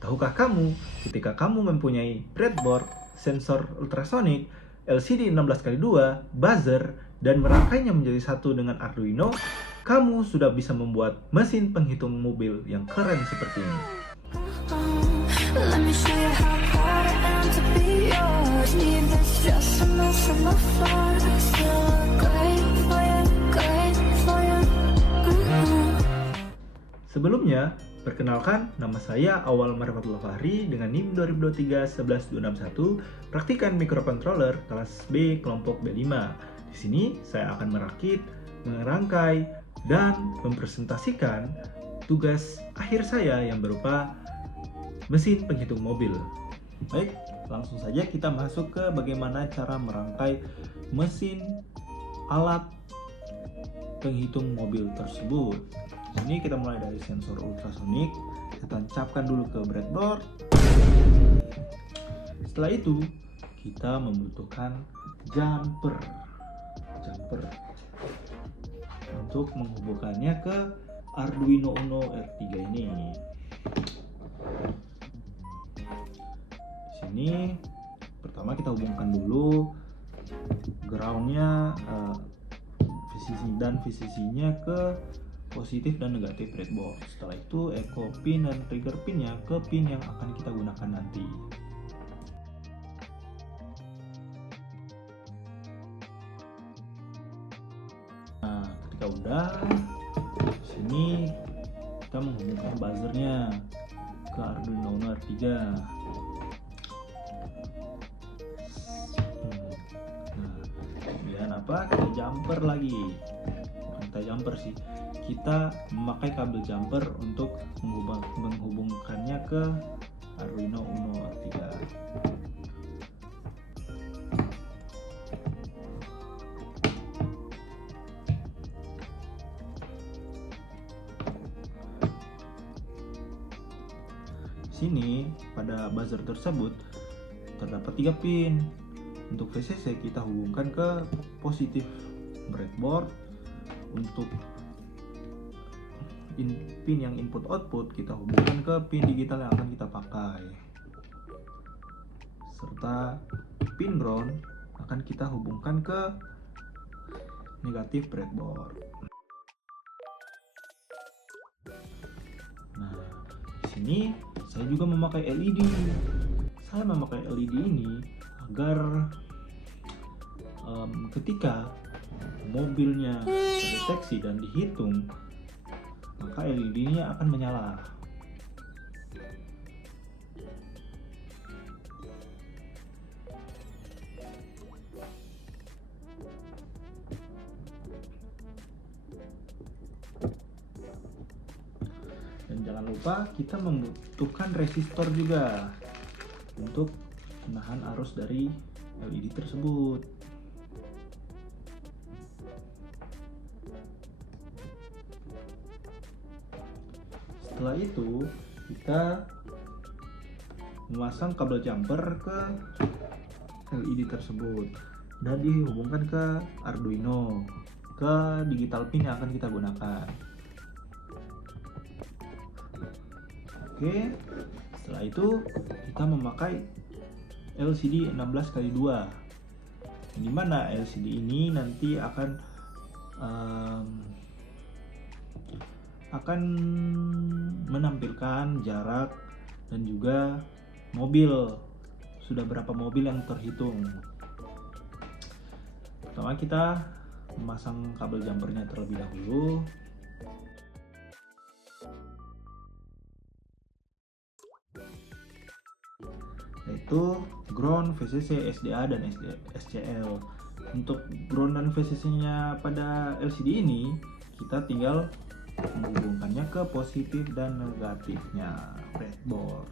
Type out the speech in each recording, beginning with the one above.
Tahukah kamu, ketika kamu mempunyai breadboard, sensor ultrasonik, LCD 16x2, buzzer, dan merangkainya menjadi satu dengan Arduino, kamu sudah bisa membuat mesin penghitung mobil yang keren seperti ini. Let me show you how proud I am to be yours. Need this just enough from the floor. Still look great for you, great for you. Sebelumnya, perkenalkan, nama saya Awal Marfatullah Fahri dengan NIM 2023-11261, praktikan microcontroller kelas B kelompok B5. Di sini saya akan merakit, merangkai, dan mempresentasikan tugas akhir saya yang berupa mesin penghitung mobil. Baik, langsung saja kita masuk ke bagaimana cara merangkai mesin alat penghitung mobil tersebut. Di sini kita mulai dari sensor ultrasonik, kita tancapkan dulu ke breadboard. Setelah itu, kita membutuhkan jumper untuk menghubungkannya ke Arduino Uno R3 ini. Di sini pertama kita hubungkan dulu groundnya, VCC-nya ke positif dan negatif breadboard. Setelah itu echo pin dan trigger pinnya ke pin yang akan kita gunakan nanti. Nah, ketika udah, di sini kita menghubungkan buzzernya ke Arduino Uno R3. Nah, kemudian apa? Kita jumper lagi. Bukan kita jumper sih. Kita memakai kabel jumper untuk menghubungkannya ke Arduino Uno R3. Di sini pada buzzer tersebut terdapat 3 pin. Untuk VCC kita hubungkan ke positif breadboard. Untuk pin yang input output kita hubungkan ke pin digital yang akan kita pakai, serta pin ground akan kita hubungkan ke negatif breadboard. Nah, di sini saya juga memakai LED. Saya memakai LED ini agar ketika mobilnya terdeteksi dan dihitung, maka LED-nya akan menyala. Dan jangan lupa kita membutuhkan resistor juga untuk menahan arus dari LED tersebut. Setelah itu kita memasang kabel jumper ke LED tersebut dan dihubungkan ke Arduino, ke digital pin yang akan kita gunakan. Oke, setelah itu kita memakai LCD 16x2, di mana LCD ini nanti akan menampilkan jarak dan juga mobil, sudah berapa mobil yang terhitung. Pertama kita memasang kabel jumpernya terlebih dahulu. Yaitu ground, VCC, SDA, dan SCL. Untuk ground dan VCC-nya pada LCD ini kita tinggal menghubungkannya ke positif dan negatifnya breadboard.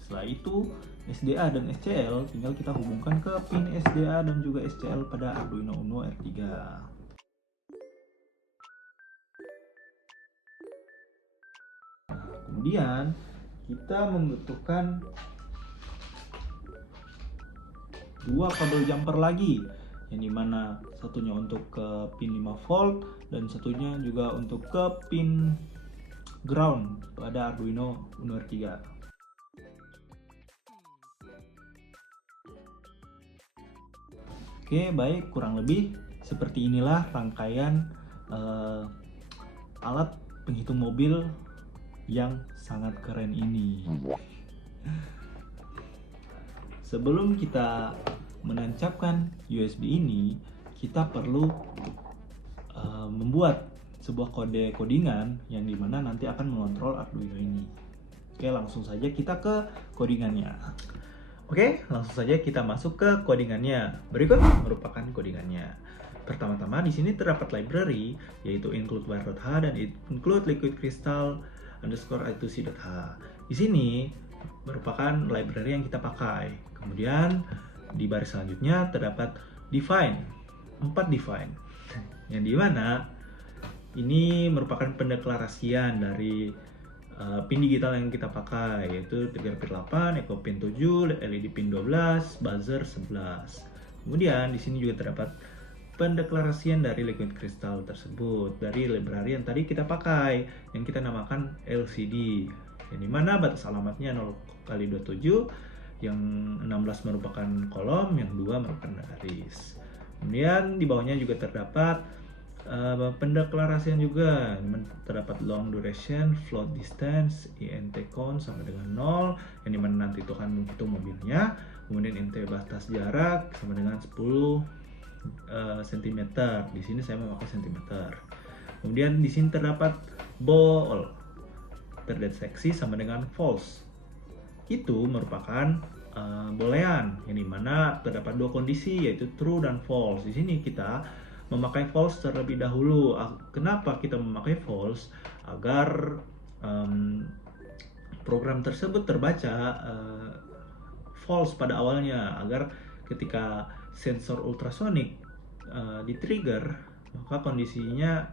Setelah itu SDA dan SCL tinggal kita hubungkan ke pin SDA dan juga SCL pada Arduino Uno R3. Kemudian kita membutuhkan 2 kabel jumper lagi, yang dimana satunya untuk ke pin 5 volt dan satunya juga untuk ke pin ground pada Arduino Uno R3. Oke, baik, kurang lebih seperti inilah rangkaian alat penghitung mobil yang sangat keren ini. Sebelum kita menancapkan USB ini, kita perlu membuat sebuah kode codingan yang dimana nanti akan mengontrol Arduino ini. Oke, langsung saja kita ke codingannya. Oke, langsung saja kita masuk ke codingannya. Berikut merupakan codingannya. Pertama-tama di sini terdapat library, yaitu include wire.h dan include liquid crystal underscore i2c.h. Di sini merupakan library yang kita pakai. Kemudian di baris selanjutnya terdapat define, 4 define, yang dimana ini merupakan pendeklarasian dari pin digital yang kita pakai, yaitu trigger pin 8, echo pin 7, LED pin 12, buzzer 11. Kemudian di sini juga terdapat pendeklarasian dari liquid crystal tersebut dari library yang tadi kita pakai, yang kita namakan LCD, yang dimana batas alamatnya 0x27, yang 16 merupakan kolom, yang 2 merupakan baris. Kemudian di bawahnya juga terdapat pendeklarasian juga, terdapat long duration, float distance, int count sama dengan 0, yang dimana nanti itu akan menghitung mobilnya. Kemudian int batas jarak sama dengan 10 cm. Di sini saya memakai cm. Kemudian di sini terdapat bool, terdeteksi sama dengan false. Itu merupakan boolean, yang dimana terdapat dua kondisi, yaitu true dan false. Di sini kita memakai false terlebih dahulu. Kenapa kita memakai false? Agar program tersebut terbaca false pada awalnya, agar ketika sensor ultrasonik di-trigger, maka kondisinya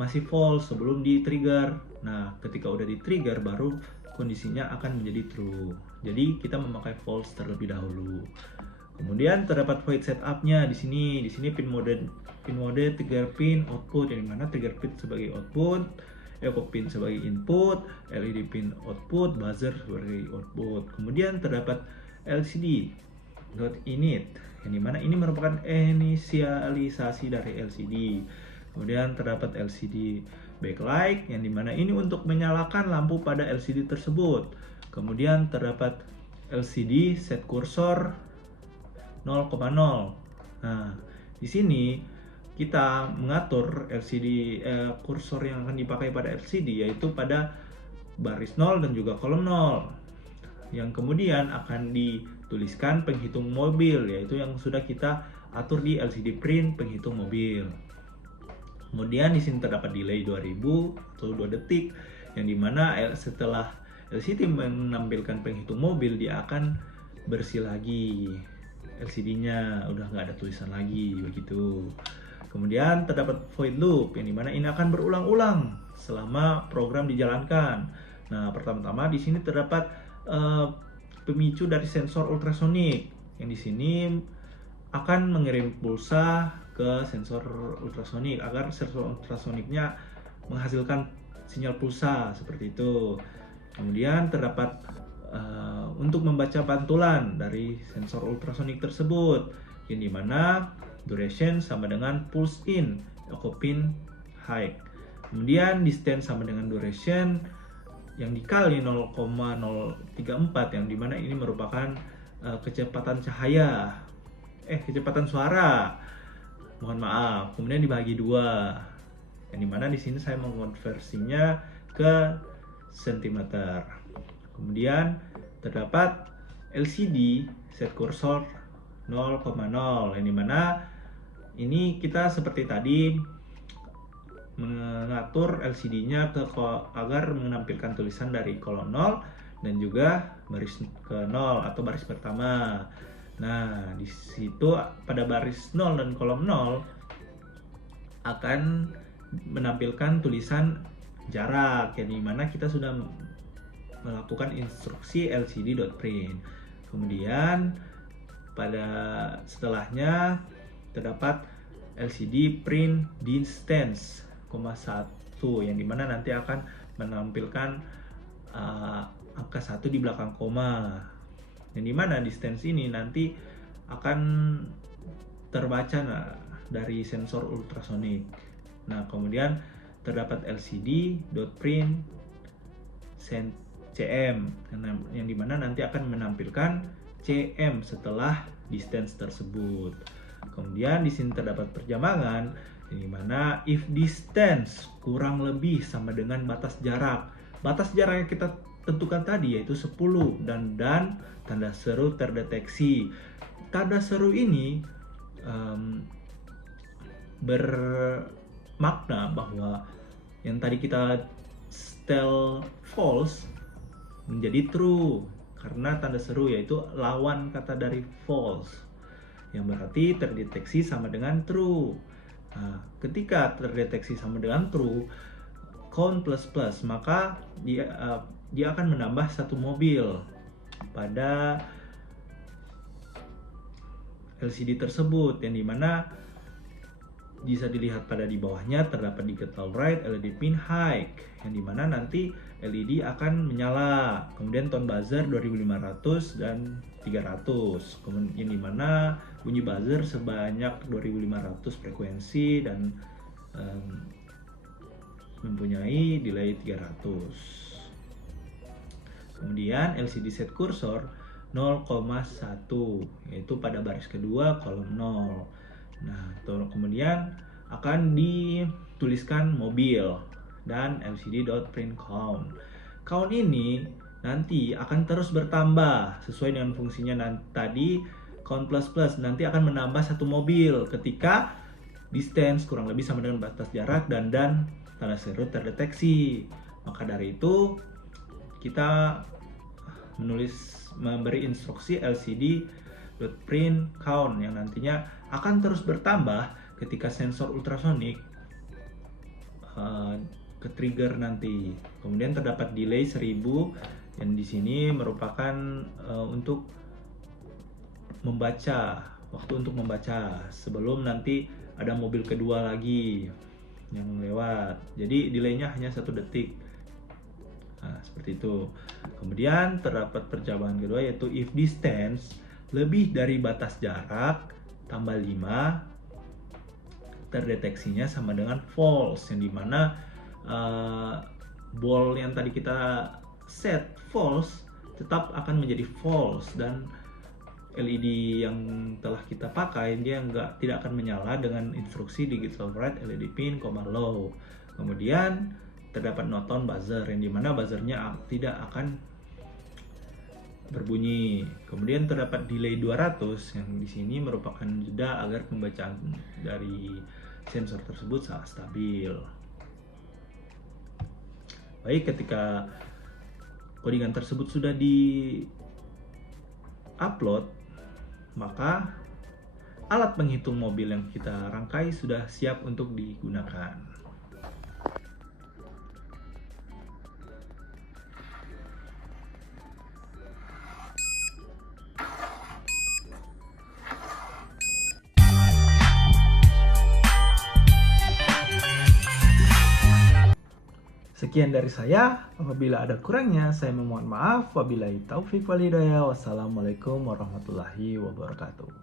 masih false sebelum di-trigger. Nah, ketika udah di-trigger baru kondisinya akan menjadi true. Jadi kita memakai false terlebih dahulu. Kemudian terdapat void setup-nya di sini. Di sini pin mode trigger pin output, yang dimana trigger pin sebagai output, echo pin sebagai input, LED pin output, buzzer sebagai output. Kemudian terdapat LCD.init, yang dimana ini merupakan inisialisasi dari LCD. Kemudian terdapat LCD backlight, yang dimana ini untuk menyalakan lampu pada LCD tersebut. Kemudian terdapat LCD set cursor 0,0. Nah, di sini kita mengatur LCD kursor yang akan dipakai pada LCD, yaitu pada baris 0 dan juga kolom 0, yang kemudian akan dituliskan penghitung mobil, yaitu yang sudah kita atur di LCD print penghitung mobil. Kemudian di sini terdapat delay 2000 atau 2 detik, yang dimana setelah LCD menampilkan penghitung mobil, dia akan bersih lagi LCD-nya, udah nggak ada tulisan lagi begitu. Kemudian terdapat void loop, yang dimana ini akan berulang-ulang selama program dijalankan. Nah, pertama-tama di sini terdapat pemicu dari sensor ultrasonik, yang di sini akan mengirim pulsa ke sensor ultrasonik agar sensor ultrasoniknya menghasilkan sinyal pulsa seperti itu. Kemudian terdapat untuk membaca pantulan dari sensor ultrasonik tersebut, yang dimana duration sama dengan pulse in, echo pin high. Kemudian distance sama dengan duration yang dikali 0,034, yang dimana ini merupakan kecepatan cahaya, kecepatan suara. Mohon maaf. Kemudian dibagi 2, yang dimana di sini saya mengonversinya ke sentimeter. Kemudian terdapat LCD set cursor 0,0, yang dimana ini kita seperti tadi mengatur LCD-nya agar menampilkan tulisan dari kolom 0 dan juga baris ke 0 atau baris pertama. Nah, di situ pada baris 0 dan kolom 0 akan menampilkan tulisan jarak, yang dimana kita sudah melakukan instruksi LCD.print. Kemudian pada setelahnya terdapat LCD print distance, 1, yang dimana nanti akan menampilkan angka 1 di belakang koma, yang dimana distance ini nanti akan terbaca dari sensor ultrasonik. Nah, kemudian terdapat LCD.print CM, yang dimana nanti akan menampilkan CM setelah distance tersebut. Kemudian di sini terdapat perjamangan, di mana if distance kurang lebih sama dengan batas jarak. Batas jarak yang kita tentukan tadi yaitu 10 dan tanda seru terdeteksi. Tanda seru ini bermakna bahwa yang tadi kita tell false menjadi true, karena tanda seru yaitu lawan kata dari false, yang berarti terdeteksi sama dengan true. Nah, ketika terdeteksi sama dengan true, count plus plus, maka dia akan menambah 1 mobil pada LCD tersebut, yang dimana bisa dilihat pada di bawahnya terdapat digital write LED pin high, yang dimana nanti LED akan menyala. Kemudian tone buzzer 2500 dan 300, kemudian yang dimana bunyi buzzer sebanyak 2500 frekuensi dan mempunyai delay 300. Kemudian LCD set cursor 0,1, yaitu pada baris kedua kolom 0. Nah, kemudian akan dituliskan mobil dan LCD.print count. Count ini nanti akan terus bertambah sesuai dengan fungsinya tadi. Count plus plus nanti akan menambah 1 mobil ketika distance kurang lebih sama dengan batas jarak dan tanda seru terdeteksi. Maka dari itu kita memberi instruksi LCD.print count yang nantinya akan terus bertambah ketika sensor ultrasonik ke trigger nanti. Kemudian terdapat delay 1000, yang di sini merupakan untuk membaca, waktu untuk membaca sebelum nanti ada mobil kedua lagi yang lewat. Jadi delaynya hanya 1 detik. Nah, seperti itu. Kemudian terdapat perjamangan kedua yaitu if distance lebih dari batas jarak tambah 5, terdeteksinya sama dengan false, yang dimana ball yang tadi kita set false tetap akan menjadi false, dan LED yang telah kita pakai dia tidak akan menyala dengan instruksi digital write LED pin, low. Kemudian terdapat no tone buzzer, yang dimana buzzernya tidak akan berbunyi. Kemudian terdapat delay 200, yang di sini merupakan jeda agar pembacaan dari sensor tersebut sangat stabil. Baik, ketika codingan tersebut sudah di-upload, maka alat penghitung mobil yang kita rangkai sudah siap untuk digunakan. Sekian dari saya. Apabila ada kurangnya, saya memohon maaf. Wabillahi taufiq wal hidayah. Wassalamualaikum warahmatullahi wabarakatuh.